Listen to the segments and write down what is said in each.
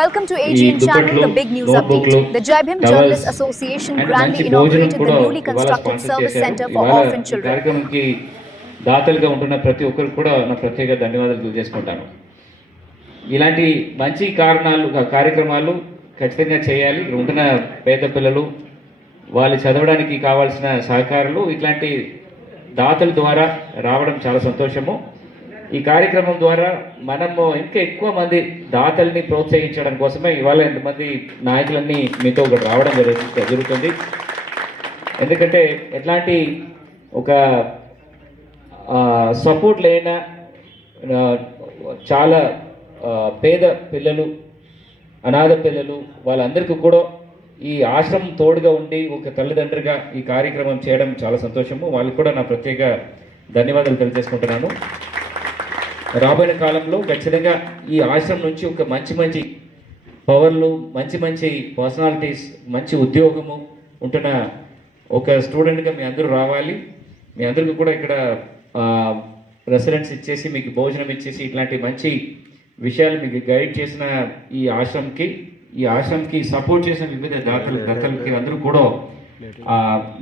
Welcome to AGN channel, the big news update. The Jai Bhim Journalists Association grandly inaugurated the newly constructed service center for orphan children. కార్యక్రమానికి దాతలుగా ఉంటున్న ప్రతి ఒక్కరికి కూడా నా ప్రత్యేక ధన్యవాదాలు తెలియజేసుకుంటాను. ఇలాంటి మంచి కార్యక్రమాలు ఖచ్చితంగా చేయాలి. ఉంటున్న పేద పిల్లలు వాళ్ళు చదవడానికి కావాల్సిన సహకారాలు ఇట్లాంటి దాతల ద్వారా రావడం చాలా సంతోషము. ఈ కార్యక్రమం ద్వారా మనము ఇంకా ఎక్కువ మంది దాతల్ని ప్రోత్సహించడం కోసమే ఇవాళ ఎంతమంది నాయకులన్నీ మీతో ఒకటి రావడం జరుగుతుంది. ఎందుకంటే ఎట్లాంటి ఒక సపోర్ట్ లేన చాలా పేద పిల్లలు, అనాథ పిల్లలు, వాళ్ళందరికీ కూడా ఈ ఆశ్రమం తోడుగా ఉండి ఒక తల్లిదండ్రులుగా ఈ కార్యక్రమం చేయడం చాలా సంతోషము. వాళ్ళకి కూడా నా ప్రత్యేక ధన్యవాదాలు తెలియజేసుకుంటున్నాను. రాబోయే కాలంలో ఖచ్చితంగా ఈ ఆశ్రమం నుంచి ఒక మంచి పవర్లు, మంచి పర్సనాలిటీస్, మంచి ఉద్యోగము ఉంటున్న ఒక స్టూడెంట్గా మీ అందరూ రావాలి. మీ అందరికీ కూడా ఇక్కడ రెసిడెన్స్ ఇచ్చేసి మీకు భోజనం ఇచ్చేసి ఇట్లాంటి మంచి విషయాలు మీకు గైడ్ చేసిన ఈ ఆశ్రమంకి సపోర్ట్ చేసిన వివిధ దాతలకి అందరూ కూడా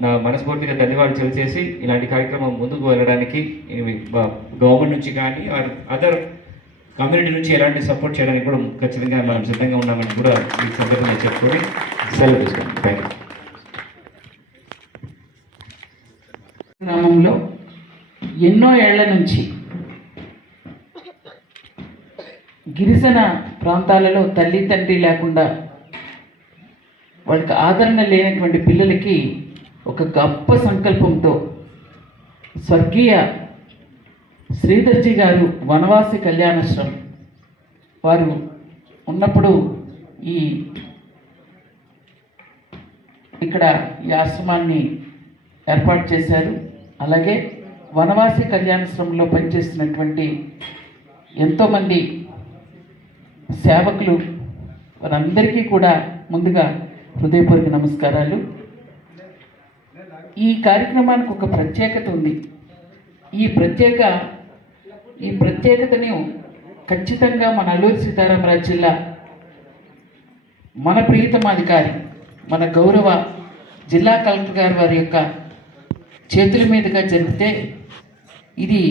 నా మనస్ఫూర్తిగా ధన్యవాదాలు తెలియజేసి ఇలాంటి కార్యక్రమం ముందుకు వెళ్ళడానికి గవర్నమెంట్ నుంచి కానీ అదర్ కమ్యూనిటీ నుంచి ఎలాంటి సపోర్ట్ చేయడానికి కూడా ఖచ్చితంగా మనం సిద్ధంగా ఉన్నామని కూడా ఈ సందర్భంగా చెప్పుకొని సెలవు తీసుకుంటాం. Thank you. గ్రామంలో ఎన్నో ఏళ్ల నుంచి గిరిజన ప్రాంతాలలో తల్లి తండ్రి లేకుండా వాళ్ళకి ఆదరణ లేనటువంటి పిల్లలకి ఒక గొప్ప సంకల్పంతో స్వర్గీయ శ్రీధర్జీ గారు వనవాసి కళ్యాణాశ్రమం వారు ఉన్నప్పుడు ఇక్కడ ఈ ఆశ్రమాన్ని ఏర్పాటు చేశారు. అలాగే వనవాసి కళ్యాణాశ్రమంలో పనిచేస్తున్నటువంటి ఎంతోమంది సేవకులు వారందరికీ కూడా ముందుగా హృదయపూర్వక నమస్కారాలు. ఈ కార్యక్రమానికి ఒక ప్రత్యేకత ఉంది. ఈ ప్రత్యేకతని ఖచ్చితంగా మన అల్లూరి సీతారామరాజు జిల్లా మన ప్రియతమాధికారి, మన గౌరవ జిల్లా కలెక్టర్ గారు వారి యొక్క చేతుల మీదుగా జరిపితే ఇది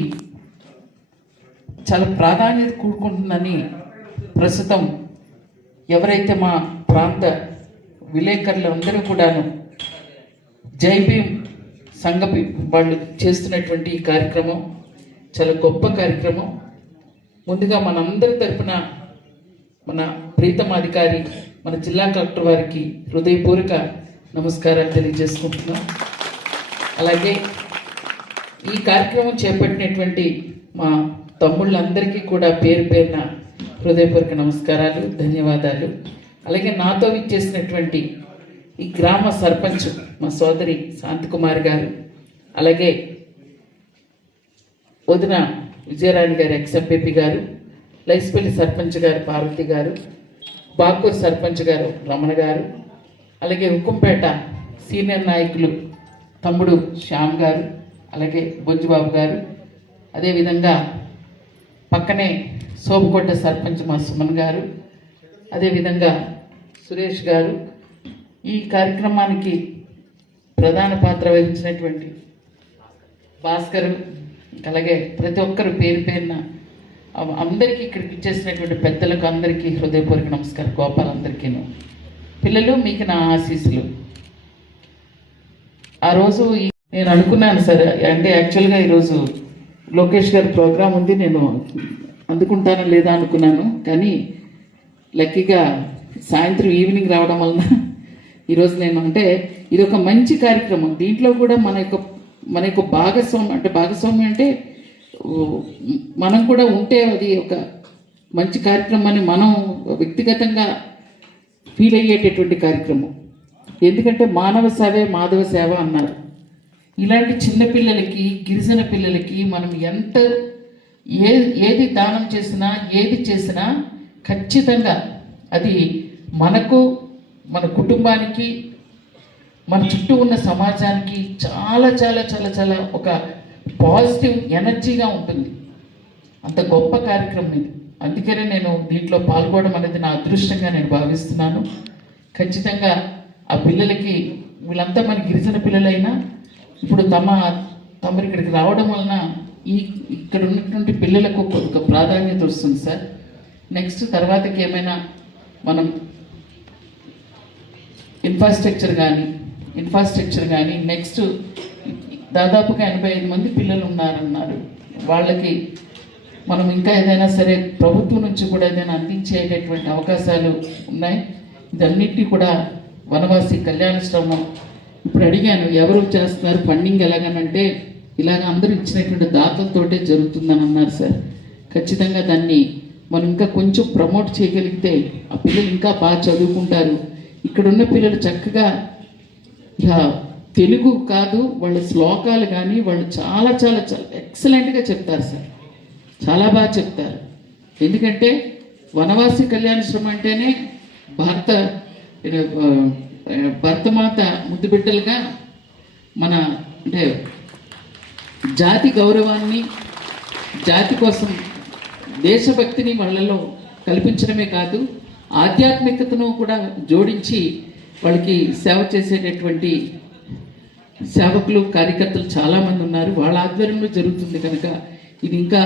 చాలా ప్రాధాన్యత కూడుకుంటుందని ప్రస్తుతం ఎవరైతే మా ప్రాంత విలేకరులు అందరూ కూడాను జై భీమ్ సంఘ వాళ్ళు చేస్తున్నటువంటి ఈ కార్యక్రమం చాలా గొప్ప కార్యక్రమం. ముందుగా మనందరి తరపున మన ప్రీతమాధికారి మన జిల్లా కలెక్టర్ వారికి హృదయపూర్వక నమస్కారాలు తెలియజేసుకుంటున్నాం. అలాగే ఈ కార్యక్రమం చేపట్టినటువంటి మా తమ్ముళ్ళందరికీ కూడా పేరు పేరున హృదయపూర్వక నమస్కారాలు, ధన్యవాదాలు. అలాగే నాతో విచ్చేసినటువంటి ఈ గ్రామ సర్పంచ్ మా సోదరి శాంతికుమార్ గారు, అలాగే వదిన విజయరాణి గారు, ఎక్స్ఎంపీపీ గారు, లైస్పల్లి సర్పంచ్ గారు పార్వతి గారు, బాకూర్ సర్పంచ్ గారు రమణ గారు, అలాగే హుకుంపేట సీనియర్ నాయకులు తమ్ముడు శ్యామ్ గారు, అలాగే బొజ్జుబాబు గారు, అదేవిధంగా పక్కనే సోపుకోట సర్పంచ్ మా సుమన్ గారు, అదేవిధంగా సురేష్ గారు, ఈ కార్యక్రమానికి ప్రధాన పాత్ర వహించినటువంటి భాస్కర్, అలాగే ప్రతి ఒక్కరు పేరు పేరున అందరికీ ఇక్కడికి ఇచ్చేసినటువంటి పెద్దలకు అందరికీ హృదయపూర్వక నమస్కారం. గోపాల్ అందరికీను. పిల్లలు మీకు నా ఆశీస్సులు. ఆ రోజు నేను అనుకున్నాను సరే, అంటే యాక్చువల్గా ఈరోజు లోకేష్ గారి ప్రోగ్రాం ఉంది, నేను అందుకుంటానా లేదా అనుకున్నాను. కానీ లక్కీగా సాయంత్రం ఈవినింగ్ రావడం వలన ఈరోజు నేను, అంటే ఇది ఒక మంచి కార్యక్రమం. దీంట్లో కూడా మన యొక్క భాగస్వామ్యం అంటే మనం కూడా ఉంటే అది ఒక మంచి కార్యక్రమాన్ని మనం వ్యక్తిగతంగా ఫీల్ అయ్యేటటువంటి కార్యక్రమం. ఎందుకంటే మానవ సేవే మాధవ సేవ అన్నారు. ఇలాంటి చిన్నపిల్లలకి, గిరిజన పిల్లలకి మనం ఏది దానం చేసినా, ఏది చేసినా ఖచ్చితంగా అది మనకు, మన కుటుంబానికి, మన చుట్టూ ఉన్న సమాజానికి చాలా చాలా చాలా చాలా ఒక పాజిటివ్ ఎనర్జీగా ఉంటుంది. అంత గొప్ప కార్యక్రమం ఇది. అందుకనే నేను దీంట్లో పాల్గొనడం అనేది నా అదృష్టంగా నేను భావిస్తున్నాను. ఖచ్చితంగా ఆ పిల్లలకి వీళ్ళంతా మన గిరిజన పిల్లలైనా ఇప్పుడు తమరు ఇక్కడికి రావడం వలన ఇక్కడ ఉన్నటువంటి పిల్లలకు ఒక ప్రాధాన్యత వస్తుంది సార్. నెక్స్ట్ తర్వాతకి ఏమైనా మనం ఇన్ఫ్రాస్ట్రక్చర్ కానీ నెక్స్ట్ దాదాపుగా 85 మంది పిల్లలు ఉన్నారన్నారు. వాళ్ళకి మనం ఇంకా ఏదైనా సరే ప్రభుత్వం నుంచి కూడా ఏదైనా అందించేటటువంటి అవకాశాలు ఉన్నాయి. ఇదన్నిటినీ కూడా వనవాసి కళ్యాణశ్రమం ఇప్పుడు అడిగాను ఎవరు చేస్తున్నారు ఫండింగ్ ఎలాగనంటే ఇలాగ అందరూ ఇచ్చినటువంటి దాతలతోటే జరుగుతుందని అన్నారు సార్. ఖచ్చితంగా దాన్ని మనం ఇంకా కొంచెం ప్రమోట్ చేయగలిగితే ఆ పిల్లలు ఇంకా బాగా చదువుకుంటారు. ఇక్కడున్న పిల్లలు చక్కగా తెలుగు కాదు వాళ్ళ శ్లోకాలు కానీ వాళ్ళు చాలా చాలా చాలా ఎక్సలెంట్గా చెప్తారు సార్, చాలా బాగా చెప్తారు. ఎందుకంటే వనవాసి కళ్యాణశ్రమం అంటేనే భరతమాత ముద్దు బిడ్డలుగా మన అంటే జాతి గౌరవాన్ని జాతి కోసం దేశభక్తిని వాళ్ళలో కల్పించడమే కాదు ఆధ్యాత్మికతను కూడా జోడించి వాళ్ళకి సేవ చేసేటటువంటి సేవకులు కార్యకర్తలు చాలామంది ఉన్నారు. వాళ్ళ ఆధ్వర్యంలో జరుగుతుంది కనుక ఇది ఇంకా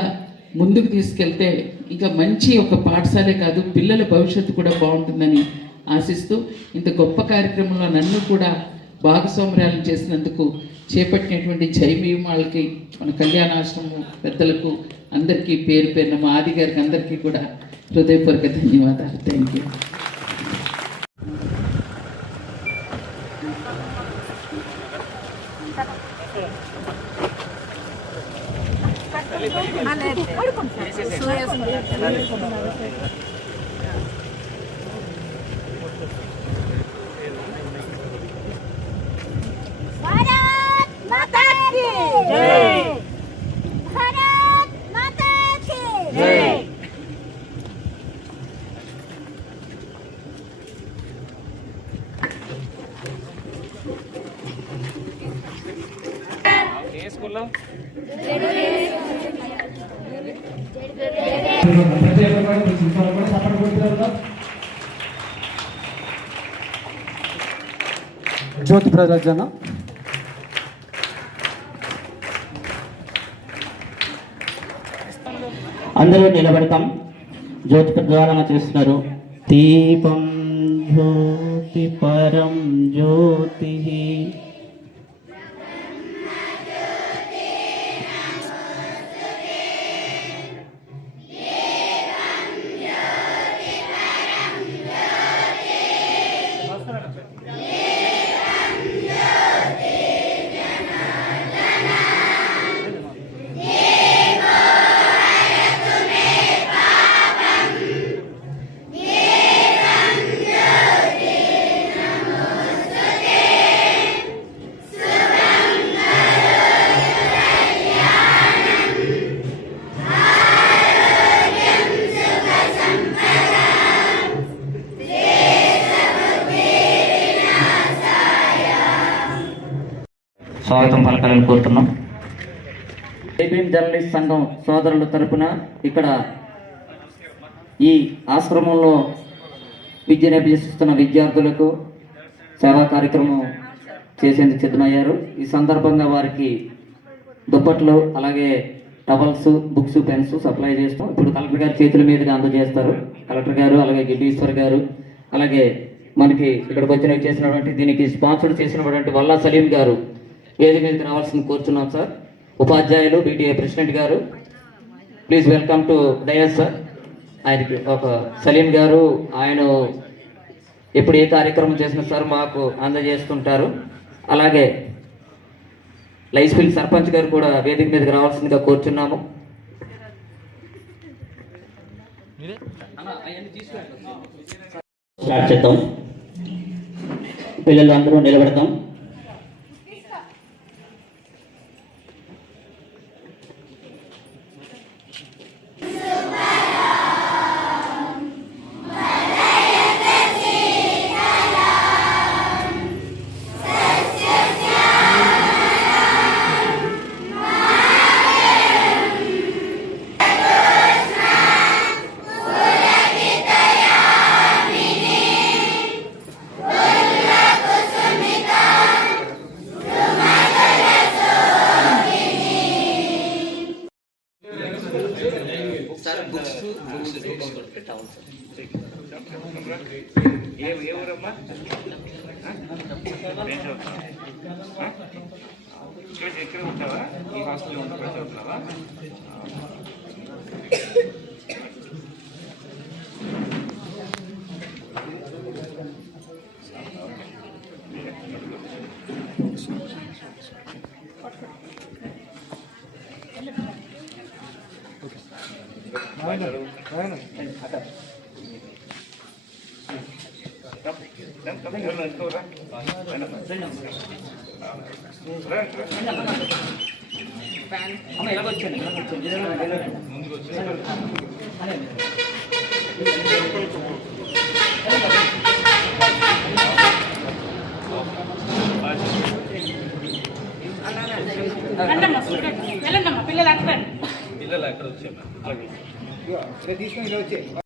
ముందుకు తీసుకెళ్తే ఇంకా మంచి ఒక పాఠశాలే కాదు పిల్లల భవిష్యత్తు కూడా బాగుంటుందని ఆశిస్తూ ఇంత గొప్ప కార్యక్రమంలో నన్ను కూడా భాగస్వామ్యాలను చేసినందుకు చేపట్టినటువంటి జైమీయం వాళ్ళకి మన కళ్యాణాశ్రమం పెద్దలకు అందరికీ పేరు పేరున మా ఆది గారికి అందరికీ కూడా హృదయపూర్వక ధన్యవాదాలు. Thank you. జ్యోతి ప్రజ్వలన అందరూ నిలబడతాం. జ్యోతి ప్రజ్వలన చేస్తున్నారు. దీపం జ్యోతి పరం జ్యోతి స్వాగతం పలకాలని కోరుతున్నాం. ఏబీఎం జర్నలిస్ట్ సంఘం సోదరుల తరపున ఇక్కడ ఈ ఆశ్రమంలో విద్యను అభ్యసిస్తున్న విద్యార్థులకు సేవా కార్యక్రమం చేసేందుకు సిద్ధమయ్యారు. ఈ సందర్భంగా వారికి దుప్పట్లు అలాగే టవల్స్ బుక్స్ పెన్స్ సప్లై చేస్తాం. ఇప్పుడు కలెక్టర్ గారి చేతుల మీదుగా అందజేస్తారు. కలెక్టర్ గారు అలాగే గిడ్డీశ్వర్ గారు అలాగే మనకి ఇక్కడికి వచ్చిన చేసినటువంటి దీనికి స్పాన్సర్ చేసినటువంటి వల్లా సలీం గారు వేదిక మీదకి రావాల్సింది కోరుతున్నాం సార్. ఉపాధ్యాయులు బీటీఏ ప్రెసిడెంట్ గారు please welcome to dais sir. ఆయనకి ఒక సలీం గారు ఆయన ఎప్పుడు ఏ కార్యక్రమం చేసినా సార్ మాకు అందజేస్తుంటారు. అలాగే లైస్ఫిల్ సర్పంచ్ గారు కూడా వేదిక మీదకి రావాల్సిందిగా కోరుచున్నాము. స్టార్ట్ చేద్దాం. పిల్లలు అందరూ నిలబడతాం. ఏ ఊరమ్మా? ఎక్కడ ఉంటావా? ఈ హాస్టల్లో చదువుతున్నావా? వెళ్ళండమ్మా పిల్లలు అక్కడ పిల్లలు అక్కడ వచ్చామా?